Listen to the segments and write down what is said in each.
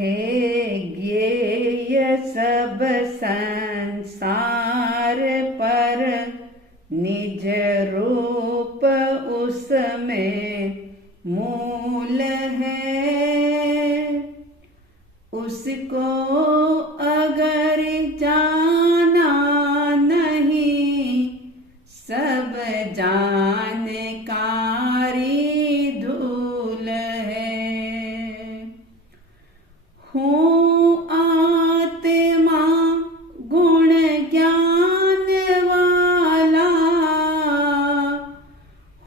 हे ज्ञेय सब संसार पर निज रूप उसमें मूल है। उसको अगर जाना नहीं सब जानकारी धूल है। हूँ आत्मा गुण ज्ञान वाला,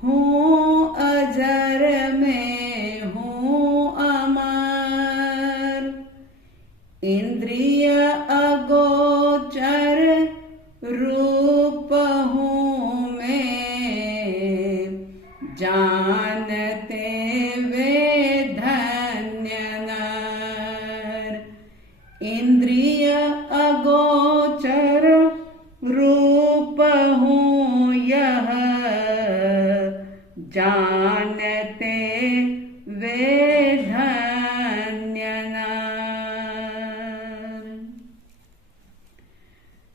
हूँ अजर में हूँ अमर। इंद्रिय अगोचर रूप हूँ मैं, जानते वे धन्य नर। इंद्रिय अगोचर रूप हूँ यह, जानते वे धन्य नर।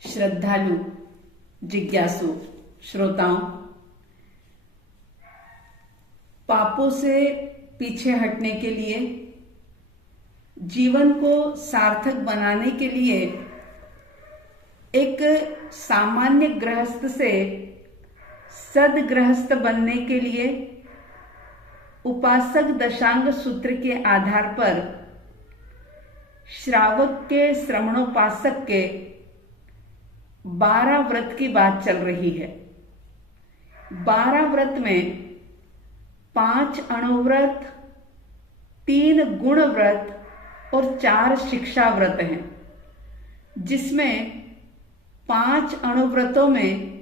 श्रद्धालु जिज्ञासु श्रोताओं, पापों से पीछे हटने के लिए, जीवन को सार्थक बनाने के लिए एक सामान्य गृहस्थ से सदगृहस्थ बनने के लिए उपासक दशांग सूत्र के आधार पर श्रावक के श्रवणोपासक के 12 व्रत की बात चल रही है। 12 व्रत में 5 अणुव्रत, 3 गुण व्रत और 4 शिक्षा व्रत हैं, जिसमें 5 अणुव्रतों में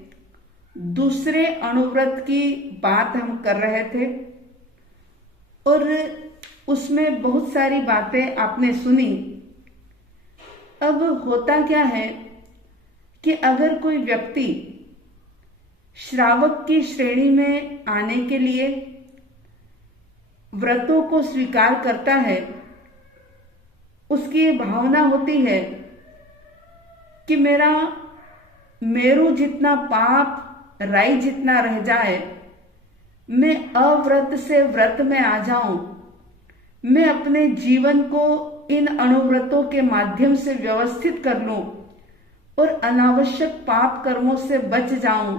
दूसरे अणुव्रत की बात हम कर रहे थे और उसमें बहुत सारी बातें आपने सुनी। अब होता क्या है कि अगर कोई व्यक्ति श्रावक की श्रेणी में आने के लिए व्रतों को स्वीकार करता है, उसकी भावना होती है कि मेरा मेरू जितना पाप, राई जितना रह जाए, मैं अव्रत से व्रत में आ जाऊं, मैं अपने जीवन को इन अणुव्रतों के माध्यम से व्यवस्थित कर लूं और अनावश्यक पाप कर्मों से बच जाऊं,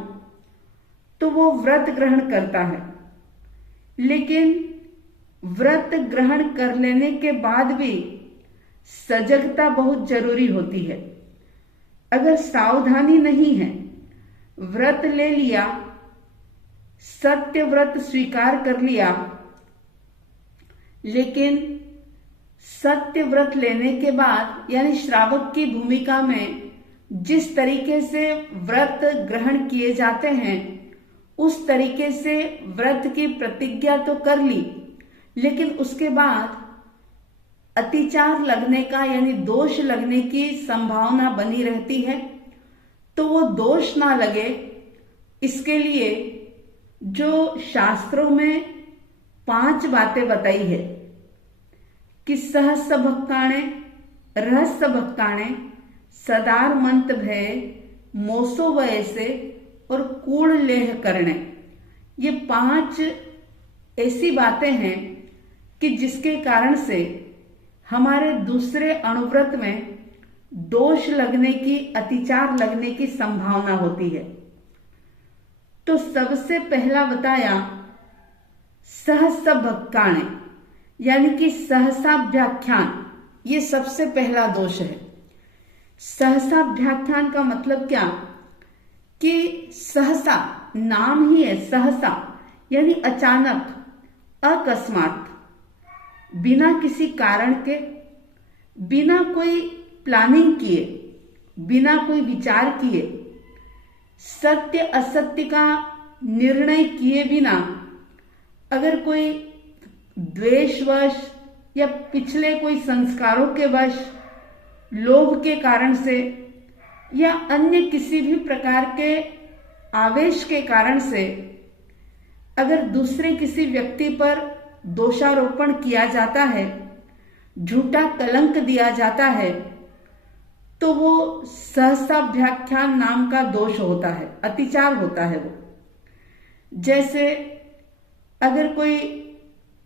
तो वो व्रत ग्रहण करता है। लेकिन व्रत ग्रहण कर लेने के बाद भी सजगता बहुत जरूरी होती है। अगर सावधानी नहीं है, व्रत ले लिया, सत्य व्रत स्वीकार कर लिया, लेकिन सत्य व्रत लेने के बाद यानी श्रावक की भूमिका में जिस तरीके से व्रत ग्रहण किए जाते हैं उस तरीके से व्रत की प्रतिज्ञा तो कर ली, लेकिन उसके बाद अतिचार लगने का यानी दोष लगने की संभावना बनी रहती है। तो वो दोष ना लगे, इसके लिए जो शास्त्रों में 5 बातें बताई है कि सहस्स भक्ताणे, रहस्य भक्ताणे, सदार मंत भय, मोसो वयसे और कूड़ लेह करणे। ये 5 ऐसी बातें हैं कि जिसके कारण से हमारे दूसरे अणुव्रत में दोष लगने की, अतिचार लगने की संभावना होती है। तो सबसे पहला बताया सहस्स भक्ताणे यानी कि सहसाभ्याख्यान, ये सबसे पहला दोष है। सहसाभ्याख्यान का मतलब क्या कि सहसा नाम ही है, सहसा यानी अचानक, अकस्मात, बिना किसी कारण के, बिना कोई प्लानिंग किए, बिना कोई विचार किए, सत्य असत्य का निर्णय किए बिना अगर कोई द्वेषवश या पिछले कोई संस्कारों के वश, लोभ के कारण से या अन्य किसी भी प्रकार के आवेश के कारण से अगर दूसरे किसी व्यक्ति पर दोषारोपण किया जाता है, झूठा कलंक दिया जाता है तो वो सहस्त्राभ्याख्यान नाम का दोष होता है, अतिचार होता है वो। जैसे अगर कोई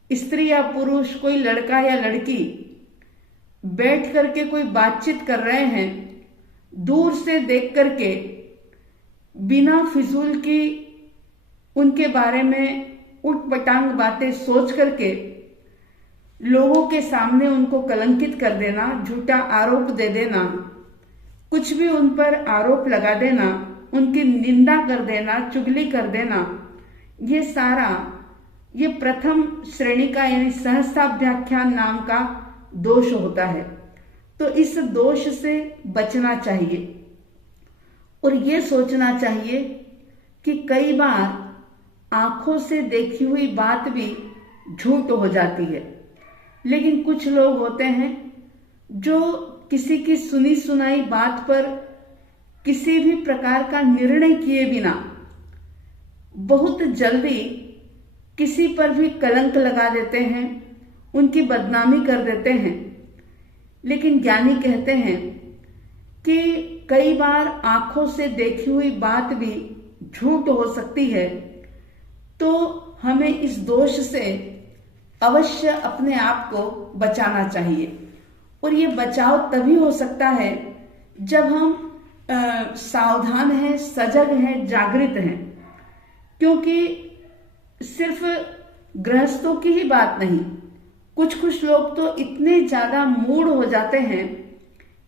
स्त्री या पुरुष, कोई लड़का या लड़की बैठ करके कोई बातचीत कर रहे हैं, दूर से देख करके बिना फिजूल की उनके बारे में उटपटांग बातें सोच करके लोगों के सामने उनको कलंकित कर देना, झूठा आरोप दे देना, कुछ भी उन पर आरोप लगा देना, उनकी निंदा कर देना, चुगली कर देना, ये सारा ये प्रथम श्रेणी का यानी सहस्त्राभ्याख्यान नाम का दोष होता है। तो इस दोष से बचना चाहिए और ये सोचना चाहिए कि कई बार आंखों से देखी हुई बात भी झूठ हो जाती है, लेकिन कुछ लोग होते हैं जो किसी की सुनी सुनाई बात पर किसी भी प्रकार का निर्णय किए बिना बहुत जल्दी किसी पर भी कलंक लगा देते हैं, उनकी बदनामी कर देते हैं। लेकिन ज्ञानी कहते हैं कि कई बार आंखों से देखी हुई बात भी झूठ हो सकती है, तो हमें इस दोष से अवश्य अपने आप को बचाना चाहिए। और ये बचाव तभी हो सकता है जब हम सावधान हैं, सजग हैं, जागृत हैं। क्योंकि सिर्फ गृहस्थों की ही बात नहीं, कुछ लोग तो इतने ज्यादा मूढ़ हो जाते हैं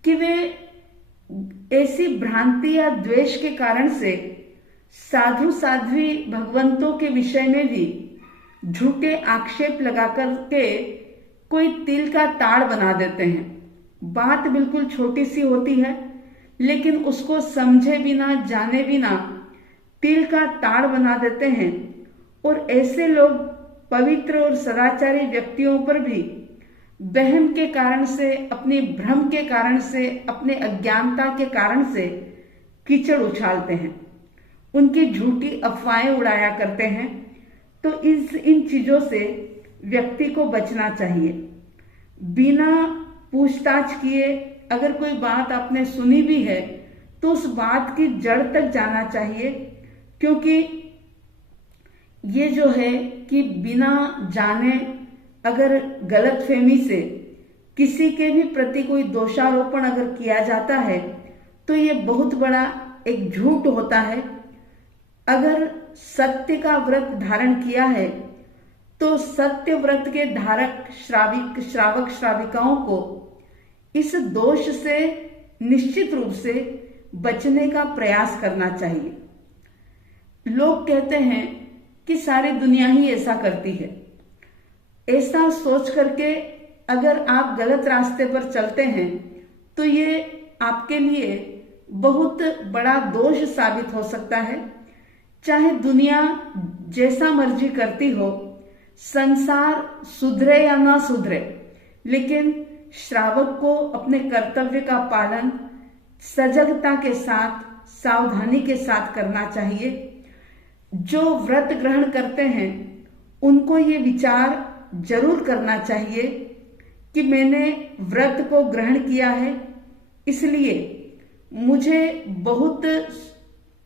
कि वे ऐसी भ्रांति या द्वेष के कारण से साधु साध्वी भगवंतों के विषय में भी झूठे आक्षेप लगा करके कोई तिल का ताड़ बना देते हैं। बात बिल्कुल छोटी सी होती है, लेकिन उसको समझे बिना, जाने बिना तिल का ताड़ बना देते हैं। और ऐसे लोग पवित्र और सदाचारी व्यक्तियों पर भी वहम के कारण से, अपने भ्रम के कारण से, अपने अज्ञानता के कारण से कीचड़ उछालते हैं, उनकी झूठी अफवाहें उड़ाया करते हैं। तो इन चीजों से व्यक्ति को बचना चाहिए। बिना पूछताछ किए अगर कोई बात आपने सुनी भी है तो उस बात की जड़ तक जाना चाहिए। क्योंकि ये जो है कि बिना जाने अगर गलतफहमी से किसी के भी प्रति कोई दोषारोपण अगर किया जाता है तो ये बहुत बड़ा एक झूठ होता है। अगर सत्य का व्रत धारण किया है तो सत्य व्रत के धारक श्रावक श्राविकाओं को इस दोष से निश्चित रूप से बचने का प्रयास करना चाहिए। लोग कहते हैं कि सारी दुनिया ही ऐसा करती है। ऐसा सोच करके अगर आप गलत रास्ते पर चलते हैं तो ये आपके लिए बहुत बड़ा दोष साबित हो सकता है। चाहे दुनिया जैसा मर्जी करती हो, संसार सुधरे या ना सुधरे, लेकिन श्रावक को अपने कर्तव्य का पालन सजगता के साथ, सावधानी के साथ करना चाहिए। जो व्रत ग्रहण करते हैं उनको ये विचार जरूर करना चाहिए कि मैंने व्रत को ग्रहण किया है, इसलिए मुझे बहुत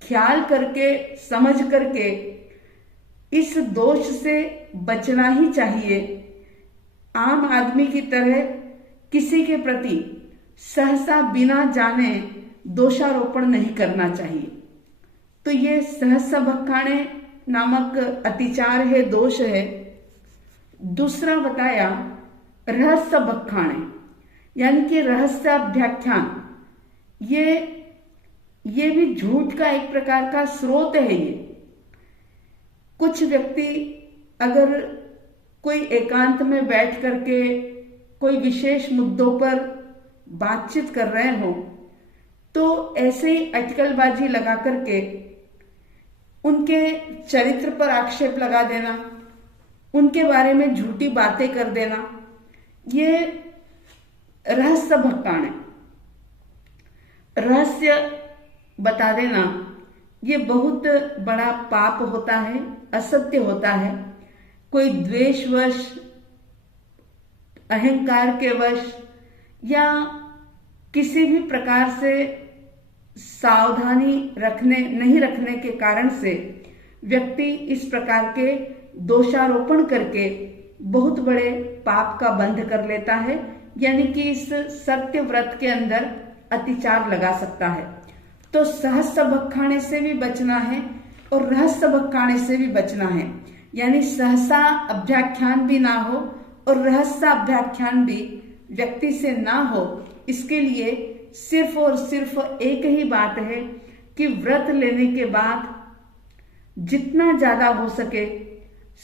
ख्याल करके, समझ करके इस दोष से बचना ही चाहिए। आम आदमी की तरह किसी के प्रति सहसा बिना जाने दोषारोपण नहीं करना चाहिए। तो ये सहसा भक्खाणे नामक अतिचार है, दोष है। दूसरा बताया रहस्य भक्खाणे, यानी कि रहस्याभ्याख्यान। ये भी झूठ का एक प्रकार का स्रोत है। ये कुछ व्यक्ति अगर कोई एकांत में बैठ करके कोई विशेष मुद्दों पर बातचीत कर रहे हो तो ऐसे ही अटकलबाजी लगा करके उनके चरित्र पर आक्षेप लगा देना, उनके बारे में झूठी बातें कर देना, ये रहस्य भक्काणे, रहस्य बता देना, ये बहुत बड़ा पाप होता है, असत्य होता है। कोई द्वेषवश अहंकार के वश या किसी भी प्रकार से सावधानी नहीं रखने के कारण से व्यक्ति इस प्रकार के दोषारोपण करके बहुत बड़े पाप का बंध कर लेता है, यानी कि इस सत्य व्रत के अंदर अतिचार लगा सकता है। तो सहस्त्र बखाने से भी बचना है और रहस्य बखाने से भी बचना है, यानी सहसा अभ्याख्यान भी ना हो और रहस्य अभ्याख्यान भी व्यक्ति से ना हो। इसके लिए सिर्फ और सिर्फ एक ही बात है कि व्रत लेने के बाद जितना ज्यादा हो सके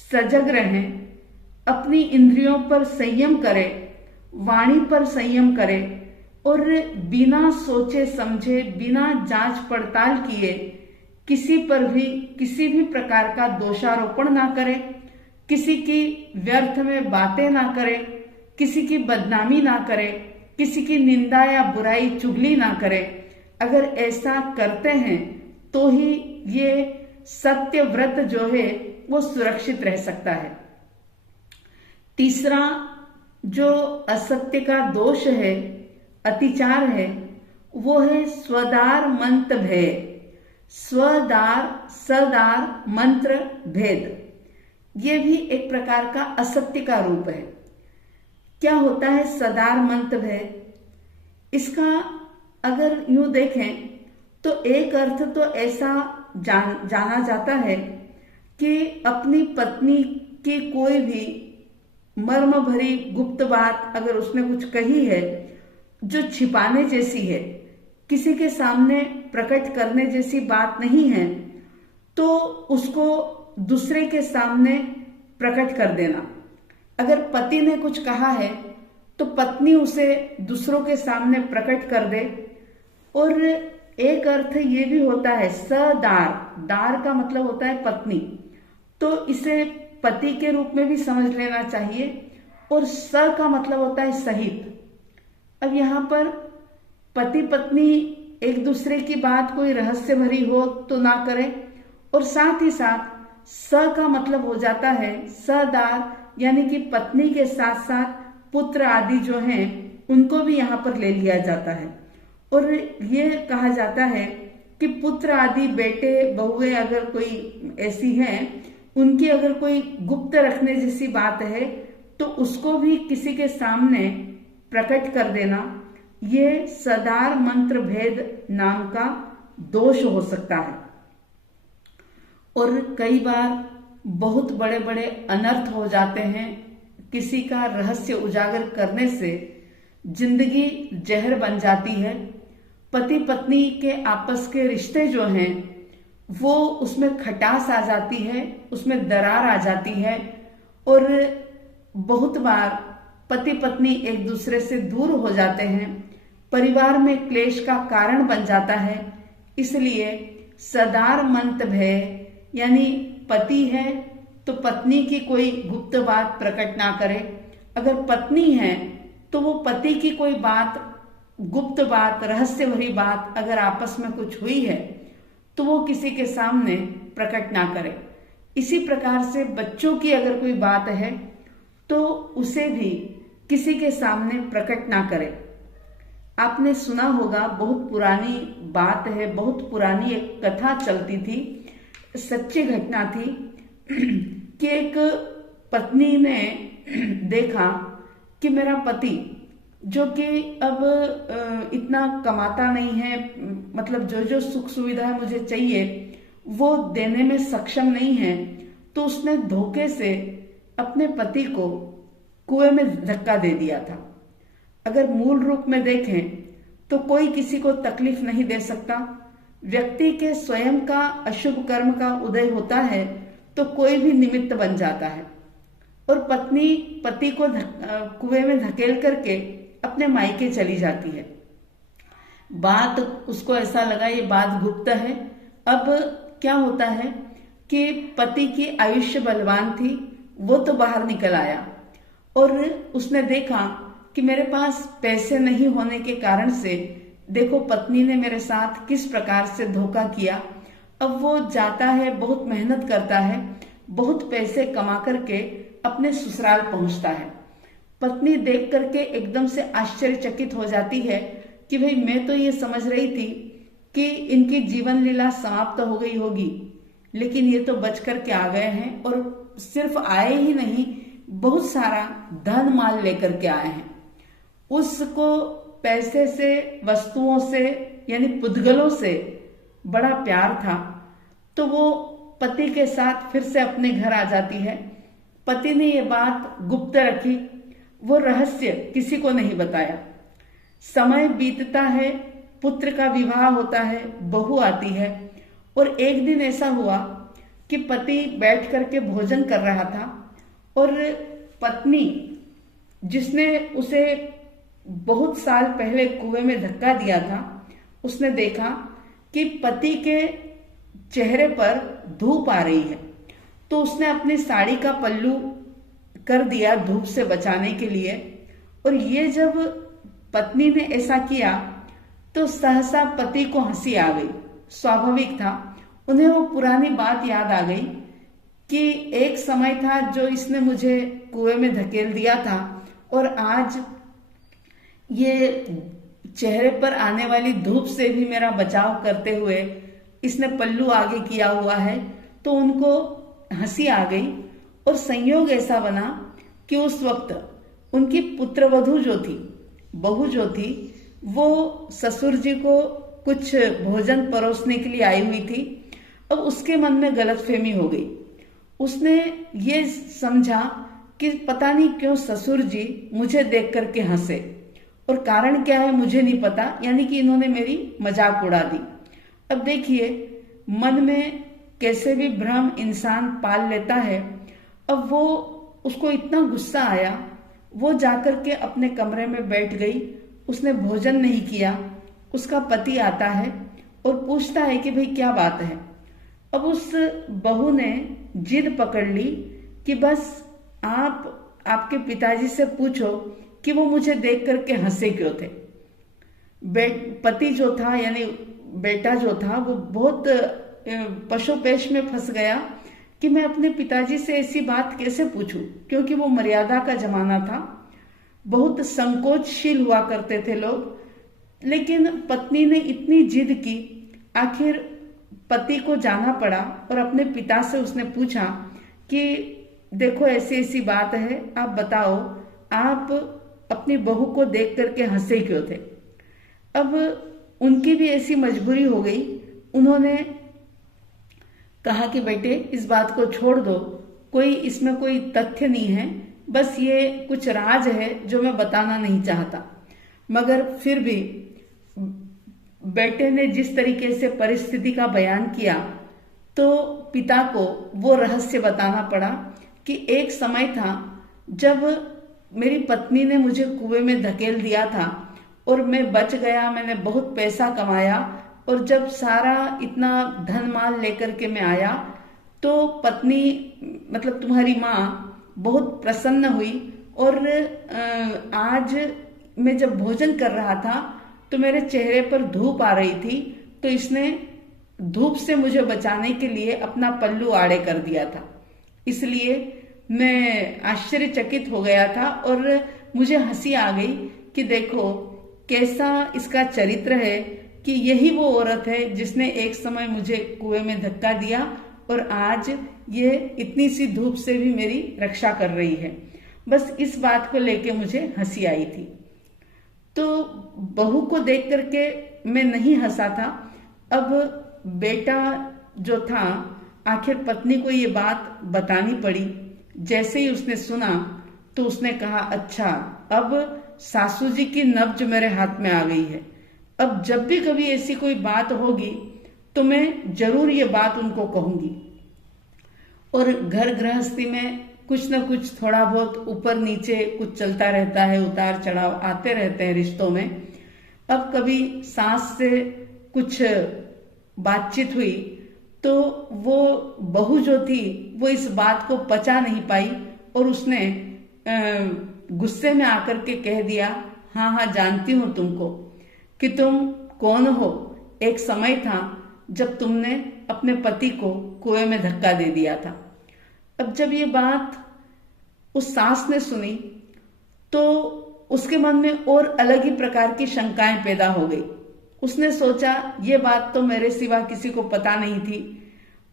सजग रहें, अपनी इंद्रियों पर संयम करें, वाणी पर संयम करें और बिना सोचे समझे, बिना जांच पड़ताल किए किसी पर भी किसी भी प्रकार का दोषारोपण ना करें, किसी की व्यर्थ में बातें ना करें, किसी की बदनामी ना करें, किसी की निंदा या बुराई चुगली ना करें। अगर ऐसा करते हैं तो ही ये सत्य व्रत जो है वो सुरक्षित रह सकता है। तीसरा जो असत्य का दोष है, अतिचार है, वो है स्वदार मंत्र भय। स्वदार सदार मंत्र भेद, ये भी एक प्रकार का असत्य का रूप है। क्या होता है सदार मंत्र भय? इसका अगर यूं देखें तो एक अर्थ तो ऐसा जाना जाता है कि अपनी पत्नी की कोई भी मर्म भरी गुप्त बात अगर उसने कुछ कही है जो छिपाने जैसी है, किसी के सामने प्रकट करने जैसी बात नहीं है, तो उसको दूसरे के सामने प्रकट कर देना। अगर पति ने कुछ कहा है तो पत्नी उसे दूसरों के सामने प्रकट कर दे। और एक अर्थ ये भी होता है सदार, दार का मतलब होता है पत्नी, तो इसे पति के रूप में भी समझ लेना चाहिए। और स का मतलब होता है सहित। अब यहाँ पर पति पत्नी एक दूसरे की बात कोई रहस्य भरी हो तो ना करें, और साथ ही साथ स का मतलब हो जाता है सदार, यानी कि पत्नी के साथ साथ पुत्र आदि जो हैं उनको भी यहाँ पर ले लिया जाता है। और ये कहा जाता है कि पुत्र आदि बेटे बहुएं अगर कोई ऐसी हैं, उनकी अगर कोई गुप्त रखने जैसी बात है तो उसको भी किसी के सामने प्रकट कर देना, ये सदार मंत्र भेद नाम का दोष हो सकता है। और कई बार बहुत बड़े बड़े अनर्थ हो जाते हैं। किसी का रहस्य उजागर करने से जिंदगी जहर बन जाती है। पति पत्नी के आपस के रिश्ते जो हैं वो उसमें खटास आ जाती है, उसमें दरार आ जाती है, और बहुत बार पति पत्नी एक दूसरे से दूर हो जाते हैं, परिवार में क्लेश का कारण बन जाता है। इसलिए सदार मंत्र भय, यानी पति है तो पत्नी की कोई गुप्त बात प्रकट ना करे। अगर पत्नी है तो वो पति की कोई बात, गुप्त बात, रहस्य भरी बात अगर आपस में कुछ हुई है तो वो किसी के सामने प्रकट ना करे। इसी प्रकार से बच्चों की अगर कोई बात है तो उसे भी किसी के सामने प्रकट ना करे। आपने सुना होगा, बहुत पुरानी बात है, बहुत पुरानी एक कथा चलती थी, सच्ची घटना थी कि एक पत्नी ने देखा कि मेरा पति जो कि अब इतना कमाता नहीं है, मतलब जो जो सुख सुविधा मुझे चाहिए वो देने में सक्षम नहीं है, तो उसने धोखे से अपने पति को कुएं में धक्का दे दिया था। अगर मूल रूप में देखें तो कोई किसी को तकलीफ नहीं दे सकता। व्यक्ति के स्वयं का अशुभ कर्म का उदय होता है तो कोई भी निमित्त बन जाता है, और पत्नी पति को कुएं में धकेल करके अपने मायके चली जाती है। बात उसको ऐसा लगा ये बात गुप्त है। अब क्या होता है कि पति की आयुष्य बलवान थी, वो तो बाहर निकल आया और उसने देखा कि मेरे पास पैसे नहीं होने के कारण से देखो पत्नी ने मेरे साथ किस प्रकार से धोखा किया। अब वो जाता है, बहुत मेहनत करता है, बहुत पैसे कमा करके अपने ससुराल पहुंचता है। पत्नी देख करके एकदम से आश्चर्यचकित हो जाती है कि भाई मैं तो ये समझ रही थी कि इनकी जीवन लीला समाप्त हो गई होगी, लेकिन ये तो बच करके आ गए हैं और सिर्फ आए ही नहीं, बहुत सारा धन माल लेकर के आए हैं। उसको पैसे से, वस्तुओं से, यानी पुद्गलों से बड़ा प्यार था, तो वो पति के साथ फिर से अपने घर आ जाती है। पति ने ये बात गुप्त रखी, वो रहस्य किसी को नहीं बताया। समय बीतता है, पुत्र का विवाह होता है, बहू आती है, और एक दिन ऐसा हुआ कि पति बैठ करके भोजन कर रहा था और पत्नी, जिसने उसे बहुत साल पहले कुएं में धक्का दिया था, उसने देखा कि पति के चेहरे पर धूप आ रही है, तो उसने अपनी साड़ी का पल्लू कर दिया धूप से बचाने के लिए। और ये जब पत्नी ने ऐसा किया तो सहसा पति को हंसी आ गई। स्वाभाविक था, उन्हें वो पुरानी बात याद आ गई कि एक समय था जो इसने मुझे कुएं में धकेल दिया था, और आज ये चेहरे पर आने वाली धूप से भी मेरा बचाव करते हुए इसने पल्लू आगे किया हुआ है। तो उनको हंसी आ गई, और संयोग ऐसा बना कि उस वक्त उनकी पुत्रवधू जो थी, बहू जो थी, वो ससुर जी को कुछ भोजन परोसने के लिए आई हुई थी। अब उसके मन में गलतफहमी हो गई। उसने ये समझा कि पता नहीं क्यों ससुर जी मुझे देख करके हंसे, और कारण क्या है मुझे नहीं पता, यानी कि इन्होंने मेरी मजाक उड़ा दी। अब देखिए, मन में कैसे भी भ्रम इंसान पाल लेता है। अब वो, उसको इतना गुस्सा आया, वो जाकर के अपने कमरे में बैठ गई, उसने भोजन नहीं किया। उसका पति आता है और पूछता है कि भाई क्या बात है। अब उस बहू ने जिद पकड़ ली कि बस आप आपके पिताजी से पूछो कि वो मुझे देख करके हंसे क्यों थे। पति जो था, यानी बेटा जो था, वो बहुत पशुपेश में फंस गया कि मैं अपने पिताजी से ऐसी बात कैसे पूछूं, क्योंकि वो मर्यादा का जमाना था, बहुत संकोचशील हुआ करते थे लोग। लेकिन पत्नी ने इतनी जिद की, आखिर पति को जाना पड़ा और अपने पिता से उसने पूछा कि देखो ऐसी ऐसी बात है, आप बताओ, आप अपनी बहू को देख करके हंसे क्यों थे। अब उनकी भी ऐसी मजबूरी हो गई, उन्होंने कहा कि बेटे इस बात को छोड़ दो, इसमें कोई तथ्य नहीं है, बस ये कुछ राज है जो मैं बताना नहीं चाहता। मगर फिर भी बेटे ने जिस तरीके से परिस्थिति का बयान किया, तो पिता को वो रहस्य बताना पड़ा कि एक समय था जब मेरी पत्नी ने मुझे कुएं में धकेल दिया था और मैं बच गया, मैंने बहुत पैसा कमाया, और जब सारा इतना धन माल लेकर के मैं आया तो पत्नी, मतलब तुम्हारी माँ, बहुत प्रसन्न हुई। और आज मैं जब भोजन कर रहा था तो मेरे चेहरे पर धूप आ रही थी, तो इसने धूप से मुझे बचाने के लिए अपना पल्लू आड़े कर दिया था। इसलिए मैं आश्चर्यचकित हो गया था और मुझे हंसी आ गई कि देखो कैसा इसका चरित्र है, कि यही वो औरत है जिसने एक समय मुझे कुएं में धक्का दिया और आज ये इतनी सी धूप से भी मेरी रक्षा कर रही है। बस इस बात को लेके मुझे हंसी आई थी। तो बहू को देख करके मैं नहीं हंसा था। अब बेटा जो था, आखिर पत्नी को ये बात बतानी पड़ी। जैसे ही उसने सुना तो उसने कहा, अच्छा अब सासू जी की नब्ज मेरे हाथ में आ गई है, अब जब भी कभी ऐसी कोई बात होगी तो मैं जरूर ये बात उनको कहूंगी। और घर गृहस्थी में कुछ न कुछ थोड़ा बहुत ऊपर नीचे कुछ चलता रहता है, उतार चढ़ाव आते रहते हैं रिश्तों में। अब कभी सास से कुछ बातचीत हुई तो वो बहू जो थी वो इस बात को पचा नहीं पाई और उसने गुस्से में आकर के कह दिया, हाँ हाँ जानती हूं तुमको, कि तुम कौन हो। एक समय था जब तुमने अपने पति को कुएं में धक्का दे दिया था। अब जब ये बात उस सास ने सुनी तो उसके मन में और अलग ही प्रकार की शंकाएं पैदा हो गई। उसने सोचा ये बात तो मेरे सिवा किसी को पता नहीं थी।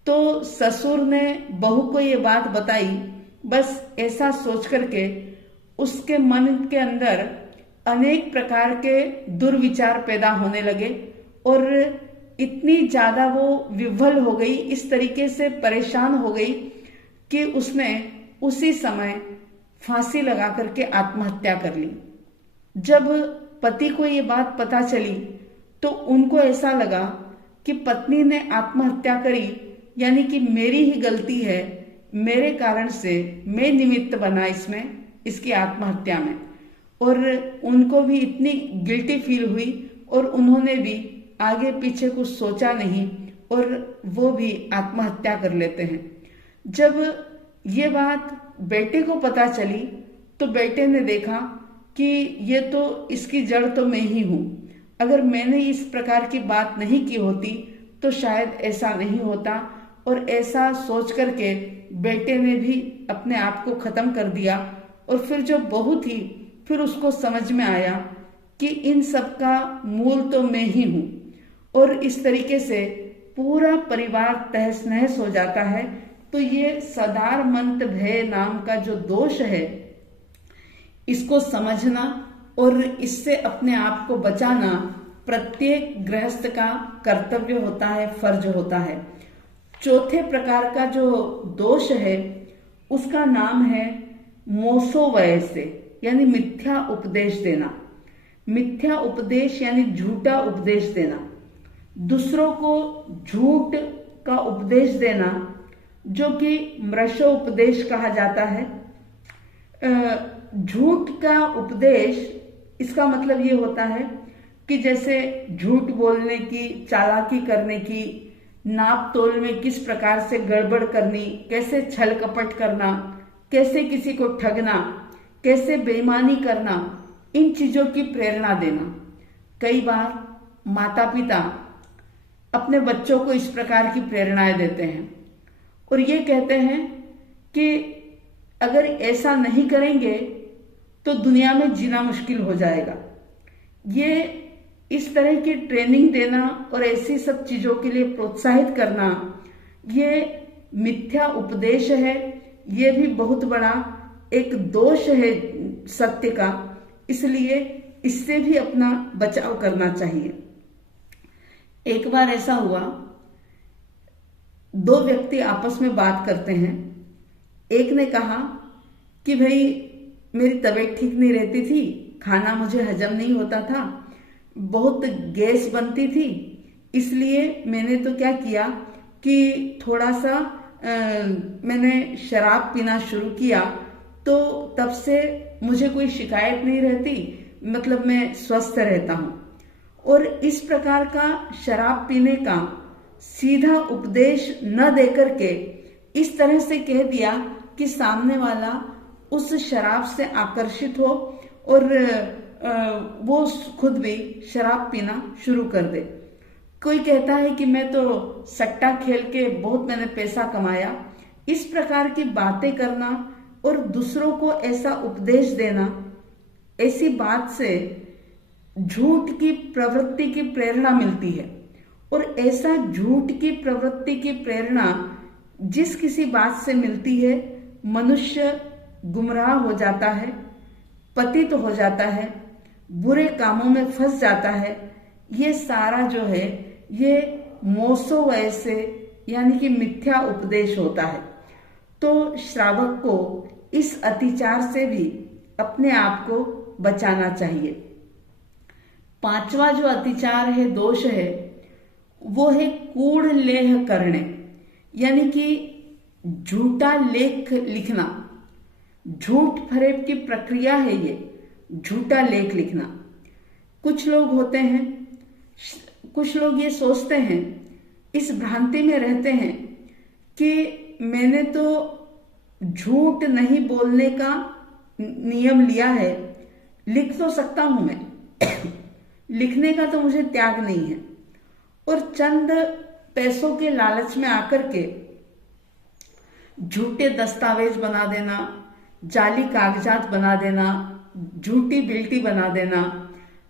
तो ससुर ने बहू को ये बात बताई। बस ऐसा सोच करके उसके मन के अंदर अनेक प्रकार के दुर्विचार पैदा होने लगे और इतनी ज्यादा वो विह्वल हो गई, इस तरीके से परेशान हो गई कि उसने उसी समय फांसी लगा करके आत्महत्या कर ली। जब पति को ये बात पता चली तो उनको ऐसा लगा कि पत्नी ने आत्महत्या करी, यानी कि मेरी ही गलती है, मेरे कारण से मैं निमित्त बना इसकी आत्महत्या में। और उनको भी इतनी गिल्टी फील हुई और उन्होंने भी आगे पीछे कुछ सोचा नहीं और वो भी आत्महत्या कर लेते हैं। जब ये बात बेटे को पता चली तो बेटे ने देखा कि ये तो इसकी जड़ तो मैं ही हूं। अगर मैंने इस प्रकार की बात नहीं की होती तो शायद ऐसा नहीं होता। और ऐसा सोच करके बेटे ने भी अपने आप को खत्म कर दिया। और फिर जो बहू थी, फिर उसको समझ में आया कि इन सब का मूल तो मैं ही हूं। और इस तरीके से पूरा परिवार तहस नहस हो जाता है। तो ये सदारमंत भय नाम का जो दोष है, इसको समझना और इससे अपने आप को बचाना प्रत्येक गृहस्थ का कर्तव्य होता है, फर्ज होता है। चौथे प्रकार का जो दोष है उसका नाम है मोसोवय से, यानी मिथ्या उपदेश देना। मिथ्या उपदेश यानी झूठा उपदेश देना, दूसरों को झूठ का उपदेश देना, जो कि मृषो उपदेश कहा जाता है। झूठ का उपदेश, इसका मतलब ये होता है कि जैसे झूठ बोलने की, चालाकी करने की, नाप तोल में किस प्रकार से गड़बड़ करनी, कैसे छल कपट करना, कैसे किसी को ठगना, कैसे बेईमानी करना, इन चीजों की प्रेरणा देना। कई बार माता पिता अपने बच्चों को इस प्रकार की प्रेरणाएं देते हैं और ये कहते हैं कि अगर ऐसा नहीं करेंगे तो दुनिया में जीना मुश्किल हो जाएगा। ये इस तरह की ट्रेनिंग देना और ऐसी सब चीजों के लिए प्रोत्साहित करना, ये मिथ्या उपदेश है। ये भी बहुत बड़ा एक दोष है सत्य का, इसलिए इससे भी अपना बचाव करना चाहिए। एक बार ऐसा हुआ, दो व्यक्ति आपस में बात करते हैं। एक ने कहा कि भाई मेरी तबीयत ठीक नहीं रहती थी, खाना मुझे हजम नहीं होता था, बहुत गैस बनती थी, इसलिए मैंने तो क्या किया कि थोड़ा सा मैंने शराब पीना शुरू किया, तो तब से मुझे कोई शिकायत नहीं रहती, मतलब मैं स्वस्थ रहता हूं। और इस प्रकार का शराब पीने का सीधा उपदेश न देकर के इस तरह से कह दिया कि सामने वाला उस शराब से आकर्षित हो और वो खुद भी शराब पीना शुरू कर दे। कोई कहता है कि मैं तो सट्टा खेल के बहुत मैंने पैसा कमाया। इस प्रकार की बातें करना और दूसरों को ऐसा उपदेश देना, ऐसी बात से झूठ की प्रवृत्ति की प्रेरणा मिलती है। और ऐसा झूठ की प्रवृत्ति की प्रेरणा जिस किसी बात से मिलती है, मनुष्य गुमराह हो जाता है, पतित हो जाता है, बुरे कामों में फंस जाता है। ये सारा जो है ये मोसोवय से, यानी कि मिथ्या उपदेश होता है। तो श्रावक को इस अतिचार से भी अपने आप को बचाना चाहिए। पांचवा जो अतिचार है, दोष है, वो है कूढ़ लेह करने, यानी कि झूठा लेख लिखना। झूठ फरेब की प्रक्रिया है ये, झूठा लेख लिखना। कुछ लोग होते हैं, कुछ लोग ये सोचते हैं, इस भ्रांति में रहते हैं कि मैंने तो झूठ नहीं बोलने का नियम लिया है, लिख तो सकता हूं मैं लिखने का तो मुझे त्याग नहीं है। और चंद पैसों के लालच में आकर के झूठे दस्तावेज बना देना, जाली कागजात बना देना, झूठी बिल्टी बना देना,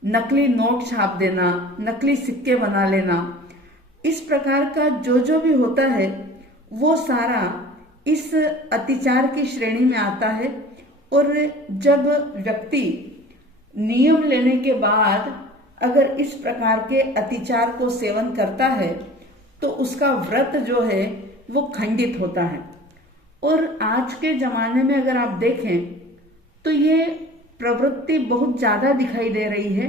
नकली नोट छाप देना, नकली सिक्के बना लेना, इस प्रकार का जो भी होता है वो सारा इस अतिचार की श्रेणी में आता है। और जब व्यक्ति नियम लेने के बाद अगर इस प्रकार के अतिचार को सेवन करता है तो उसका व्रत जो है वो खंडित होता है। और आज के जमाने में अगर आप देखें तो ये प्रवृत्ति बहुत ज्यादा दिखाई दे रही है,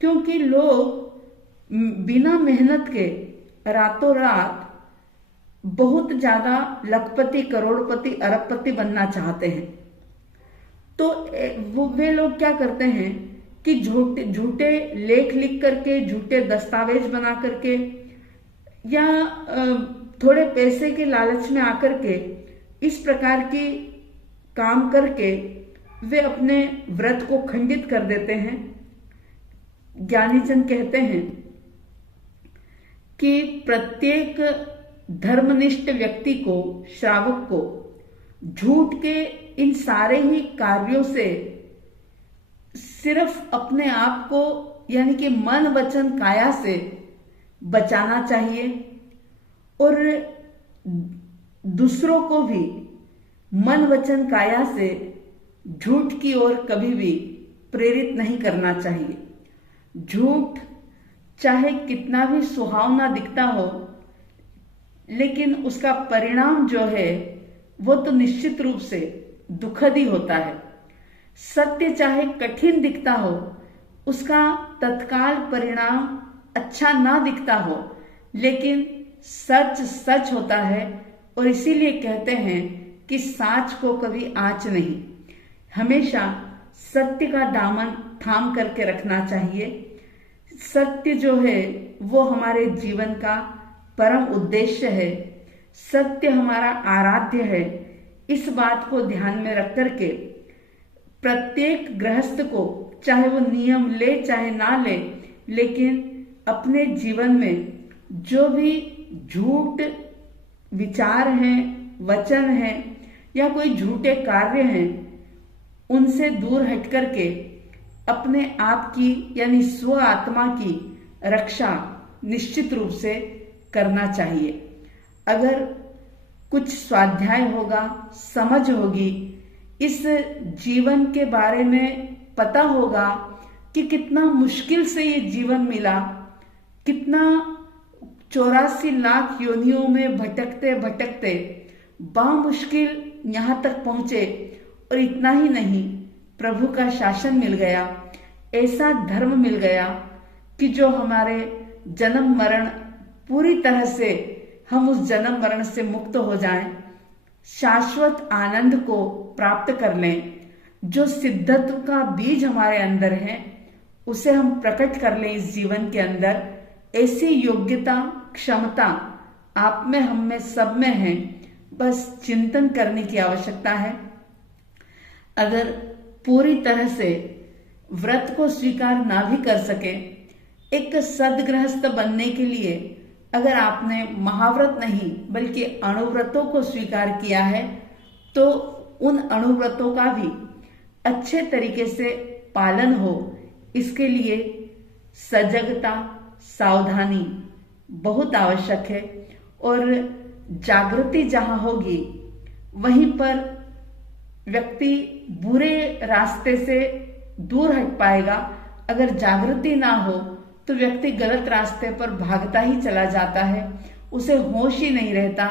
क्योंकि लोग बिना मेहनत के रातों रात बहुत ज्यादा लखपति, करोड़पति, अरबपति बनना चाहते हैं। तो वे लोग क्या करते हैं कि झूठे लेख लिख करके, झूठे दस्तावेज बना करके या थोड़े पैसे के लालच में आकर के इस प्रकार की काम करके वे अपने व्रत को खंडित कर देते हैं। ज्ञानीजन कहते हैं कि प्रत्येक धर्मनिष्ठ व्यक्ति को, श्रावक को झूठ के इन सारे ही कार्यों से सिर्फ अपने आप को यानी कि मन, वचन, काया से बचाना चाहिए और दूसरों को भी मन, वचन, काया से झूठ की ओर कभी भी प्रेरित नहीं करना चाहिए। झूठ चाहे कितना भी सुहावना दिखता हो, लेकिन उसका परिणाम जो है वो तो निश्चित रूप से दुखद ही होता है। सत्य चाहे कठिन दिखता हो, उसका तत्काल परिणाम अच्छा ना दिखता हो, लेकिन सच सच होता है। और इसीलिए कहते हैं कि साच को कभी आँच नहीं, हमेशा सत्य का दामन थाम करके रखना चाहिए। सत्य जो है वो हमारे जीवन का परम उद्देश्य है, सत्य हमारा आराध्य है। इस बात को ध्यान में रख करके प्रत्येक गृहस्थ को, चाहे वो नियम ले चाहे ना ले, लेकिन अपने जीवन में जो भी झूठ विचार हैं, वचन हैं या कोई झूठे कार्य हैं, उनसे दूर हट करके अपने आप की यानी स्व आत्मा की रक्षा निश्चित रूप से करना चाहिए। अगर कुछ स्वाध्याय होगा, समझ होगी, इस जीवन के बारे में पता होगा कि कितना मुश्किल से ये जीवन मिला, कितना 84 लाख योनियों में भटकते भटकते बामुश्किल यहाँ तक पहुंचे, और इतना ही नहीं, प्रभु का शासन मिल गया, ऐसा धर्म मिल गया कि जो हमारे जन्म मरण पूरी तरह से हम उस जन्म मरण से मुक्त हो जाएं, शाश्वत आनंद को प्राप्त कर लें। जो सिद्धत्व का बीज हमारे अंदर है उसे हम प्रकट कर लें इस जीवन के अंदर। ऐसी योग्यता, क्षमता आप में, हम में, सब में है, बस चिंतन करने की आवश्यकता है। अगर पूरी तरह से व्रत को स्वीकार ना भी कर सके, एक सदगृहस्थ बनने के लिए अगर आपने महाव्रत नहीं बल्कि अणुव्रतों को स्वीकार किया है, तो उन अणुव्रतों का भी अच्छे तरीके से पालन हो, इसके लिए सजगता, सावधानी बहुत आवश्यक है। और जागृति जहां होगी वहीं पर व्यक्ति बुरे रास्ते से दूर हट पाएगा। अगर जागृति ना हो तो व्यक्ति गलत रास्ते पर भागता ही चला जाता है, उसे होश ही नहीं रहता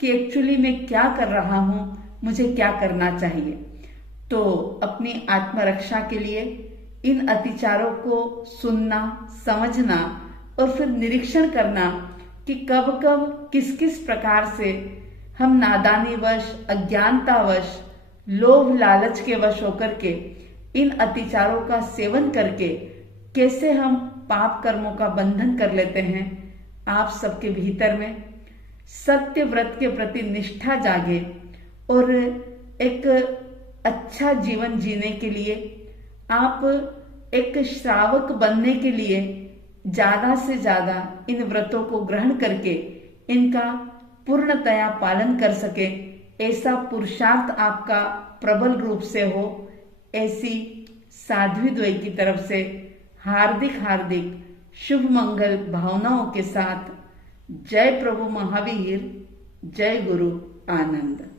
कि एक्चुअली मैं क्या कर रहा हूं, मुझे क्या करना चाहिए। तो अपनी आत्मरक्षा के लिए इन अतिचारों को सुनना, समझना और फिर निरीक्षण करना कि कब कब किस किस प्रकार से हम नादानीवश, अज्ञानतावश, लोभ लालच के वश होकर के इन अतिचारों का सेवन करके कैसे हम पाप कर्मों का बंधन कर लेते हैं। आप सबके भीतर में सत्य व्रत के प्रति निष्ठा जागे और एक अच्छा जीवन जीने के लिए, आप एक श्रावक बनने के लिए ज्यादा से ज्यादा इन व्रतों को ग्रहण करके इनका पूर्णतया पालन कर सके, ऐसा पुरुषार्थ आपका प्रबल रूप से हो, ऐसी साध्वी द्वय की तरफ से हार्दिक हार्दिक शुभ मंगल भावनाओं के साथ जय प्रभु महावीर, जय गुरु आनंद।